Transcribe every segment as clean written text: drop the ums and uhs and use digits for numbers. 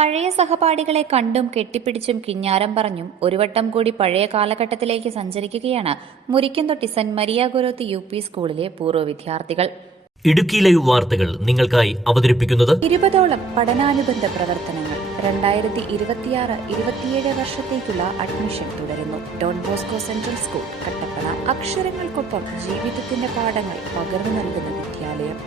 പഴയ സഹപാഠികളെ കണ്ടും കെട്ടിപ്പിടിച്ചും കിഞ്ഞാരം പറഞ്ഞും ഒരു വട്ടം കൂടി പഴയ കാലഘട്ടത്തിലേക്ക് സഞ്ചരിക്കുകയാണ് മുരിക്കൻതൊട്ടി സെന്റ് മരിയ ഗൊരോത്തി UP സ്കൂളിലെ പൂർവ്വ വിദ്യാർത്ഥികൾ. ഇടുക്കി ലൈവ് വാർത്തകൾ നിങ്ങൾക്കായി അവതരിപ്പിക്കുന്നത് 20ഓളം പഠനാനുബന്ധ പ്രവർത്തനങ്ങൾ. 2026-27 വർഷത്തേക്കുള്ള അഡ്മിഷൻ തുടരുന്നു. Don Bosco central school, Kattappana. അക്ഷരങ്ങൾക്കൊപ്പം ജീവിതത്തിന്റെ പാഠങ്ങൾ പകർന്നു നൽകുന്ന വിദ്യാലയം.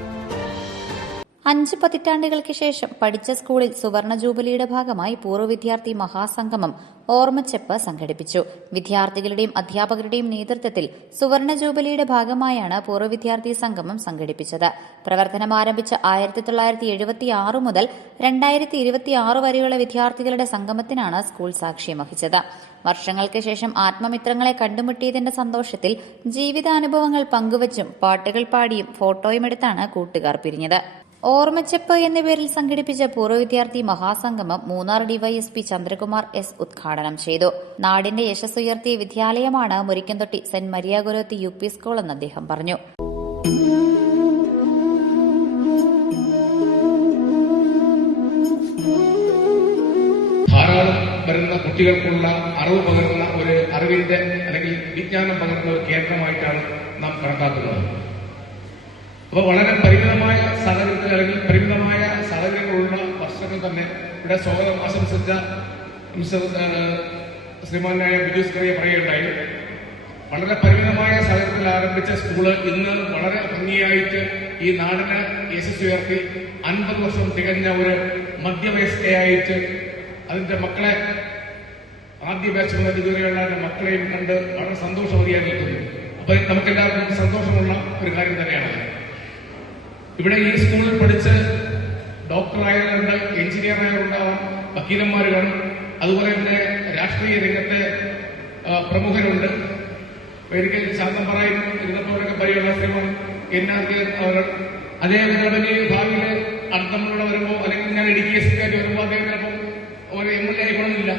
5 പതിറ്റാണ്ടുകൾക്ക് ശേഷം പഠിച്ച സ്കൂളിൽ സുവർണ ജൂബിലിയുടെ ഭാഗമായി പൂർവ്വ വിദ്യാർത്ഥി മഹാസംഗമം ഓർമ്മച്ചെപ്പ് സംഘടിപ്പിച്ചു. വിദ്യാർത്ഥികളുടെയും അധ്യാപകരുടെയും നേതൃത്വത്തിൽ സുവർണ ജൂബിലിയുടെ ഭാഗമായാണ് പൂർവ്വ വിദ്യാർത്ഥി സംഗമം സംഘടിപ്പിച്ചത്. പ്രവർത്തനം ആരംഭിച്ച 1976 മുതൽ 2026 വരെയുള്ള വിദ്യാർത്ഥികളുടെ സംഗമത്തിനാണ് സ്കൂൾ സാക്ഷ്യം വഹിച്ചത്. വർഷങ്ങൾക്ക് ശേഷം ആത്മമിത്രങ്ങളെ കണ്ടുമുട്ടിയതിന്റെ സന്തോഷത്തിൽ ജീവിതാനുഭവങ്ങൾ പങ്കുവച്ചും പാട്ടുകൾ പാടിയും ഫോട്ടോയുമെടുത്താണ് കൂട്ടുകാർ പിരിഞ്ഞത്. ഓർമ്മച്ചെപ്പ് എന്ന പേരിൽ സംഘടിപ്പിച്ച പൂർവ്വ വിദ്യാർത്ഥി മഹാസംഗമം മൂന്നാർ ഡിവൈഎസ്പി ചന്ദ്രകുമാർ S ഉദ്ഘാടനം ചെയ്തു. നാടിന്റെ യശസ്സുയർത്തിയ വിദ്യാലയമാണ് Murikkanthotti saint Maria ഗൊരോത്തി UP school എന്ന് അദ്ദേഹം പറഞ്ഞു. ധാരാളം വരുന്ന കുട്ടികൾക്കുള്ള അറിവ് പകരുന്ന ഒരു അറിവിന്റെ അല്ലെങ്കിൽ വിജ്ഞാനം പകരുന്ന ഒരു കേന്ദ്രമായിട്ടാണ് നാം കണക്കാക്കുന്നത്. അപ്പോൾ വളരെ പരിമിതമായ സാഹചര്യത്തിൽ അല്ലെങ്കിൽ പരിമിതമായ സാഹചര്യങ്ങളുള്ള വർഷങ്ങൾ തന്നെ ഇവിടെ സ്വാഗതം ആശംസിച്ച ശ്രീമാനായ ബിജു സ്കറിയ പറയുകയുണ്ടായി. വളരെ പരിമിതമായ സാഹചര്യത്തിൽ ആരംഭിച്ച സ്കൂള് ഇന്ന് വളരെ ഭംഗിയായിട്ട് ഈ നാടിന് യശസ്സുയർത്തി 50 വർഷം തികഞ്ഞ ഒരു മധ്യവയസ്കയായിട്ട് അതിന്റെ മക്കളെ ആദ്യ ബാച്ച് മുതൽ ഇതുവരെയുള്ള മക്കളെയും കണ്ട് വളരെ സന്തോഷവതിയായി നിൽക്കുന്നു. അപ്പൊ നമുക്കെല്ലാവർക്കും സന്തോഷമുള്ള ഒരു കാര്യം തന്നെയാണ്. ഇവിടെ ഈ സ്കൂളിൽ പഠിച്ച് ഡോക്ടറായവരുണ്ട്, എഞ്ചിനീയറായവരുണ്ടാവാം, വക്കീലന്മാർ കാണും, അതുപോലെ തന്നെ രാഷ്ട്രീയ രംഗത്തെ പ്രമുഖരുണ്ട്. ഒരിക്കൽ ശാന്തം ഇരുന്നപ്പോഴൊക്കെ പരിയുള്ള ശ്രീമാൻ അവർ അതേപോലെ ഭാവിയിൽ അടുത്തമ്മളോടെ വരുമ്പോൾ അല്ലെങ്കിൽ ഞാൻ ഇടുക്കി SC വരുമ്പോൾ അദ്ദേഹം ചിലപ്പോൾ ഒരു MLA ആയിക്കൊള്ളുന്നില്ല.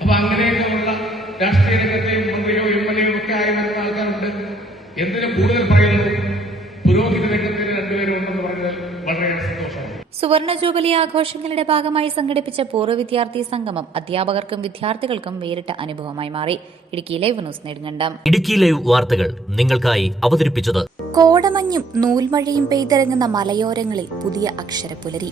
അപ്പൊ അങ്ങനെയൊക്കെ ഉള്ള രാഷ്ട്രീയ രംഗത്തെയും മന്ത്രിയോ MLA ഒക്കെ ആയി വരുന്ന ആൾക്കാരുണ്ട്. എന്തിനും കൂടുതൽ പറയുന്നു, പുരോഹിത രംഗത്തിന് രണ്ടുപേരും ഉണ്ടെന്ന് പറഞ്ഞാൽ വളരെയേറെ സന്തോഷമാണ്. സുവർണ ജൂബിലി ആഘോഷങ്ങളുടെ ഭാഗമായി സംഘടിപ്പിച്ച പൂർവ്വ വിദ്യാർത്ഥി സംഗമം അധ്യാപകർക്കും വിദ്യാർത്ഥികൾക്കും വേറിട്ട അനുഭവമായി മാറി. Idukki live news Nedumkandam. Idukki live വാർത്തകൾ നിങ്ങൾക്കായി അവതരിപ്പിച്ചത് കോടമഞ്ഞും നൂൽമഴയും പെയ്തിറങ്ങുന്ന മലയോരങ്ങളിൽ പുതിയ അക്ഷരപ്പുലരി.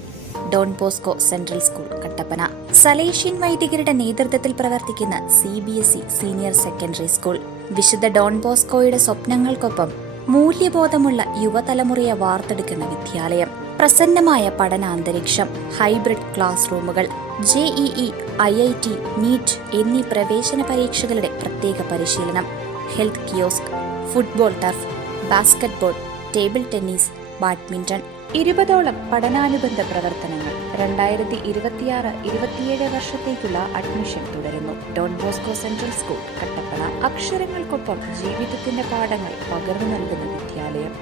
Don Bosco central school, Kattappana. Salesian വൈദികരുടെ നേതൃത്വത്തിൽ പ്രവർത്തിക്കുന്ന CBSE സീനിയർ സെക്കൻഡറി സ്കൂൾ. വിശുദ്ധ ഡോൺ ബോസ്കോയുടെ സ്വപ്നങ്ങൾക്കൊപ്പം മൂല്യബോധമുള്ള യുവതലമുറയെ വാർത്തെടുക്കുന്ന വിദ്യാലയം. പ്രസന്നമായ പഠനാന്തരീക്ഷം, ഹൈബ്രിഡ് ക്ലാസ് റൂമുകൾ, JEE, IIT, NEET എന്നീ പ്രവേശന പരീക്ഷകളുടെ പ്രത്യേക പരിശീലനം, health kiosk, football turf, basketball, table tennis, badminton. 20ഓളം പഠനാനുബന്ധ പ്രവർത്തനങ്ങൾ. 2026-27 വർഷത്തേക്കുള്ള അഡ്മിഷൻ തുടരുന്നു. Don Bosco central school, Kattappana. അക്ഷരങ്ങൾക്കൊപ്പം ജീവിതത്തിന്റെ പാഠങ്ങൾ പകർന്നു നൽകുന്ന വിദ്യാലയം.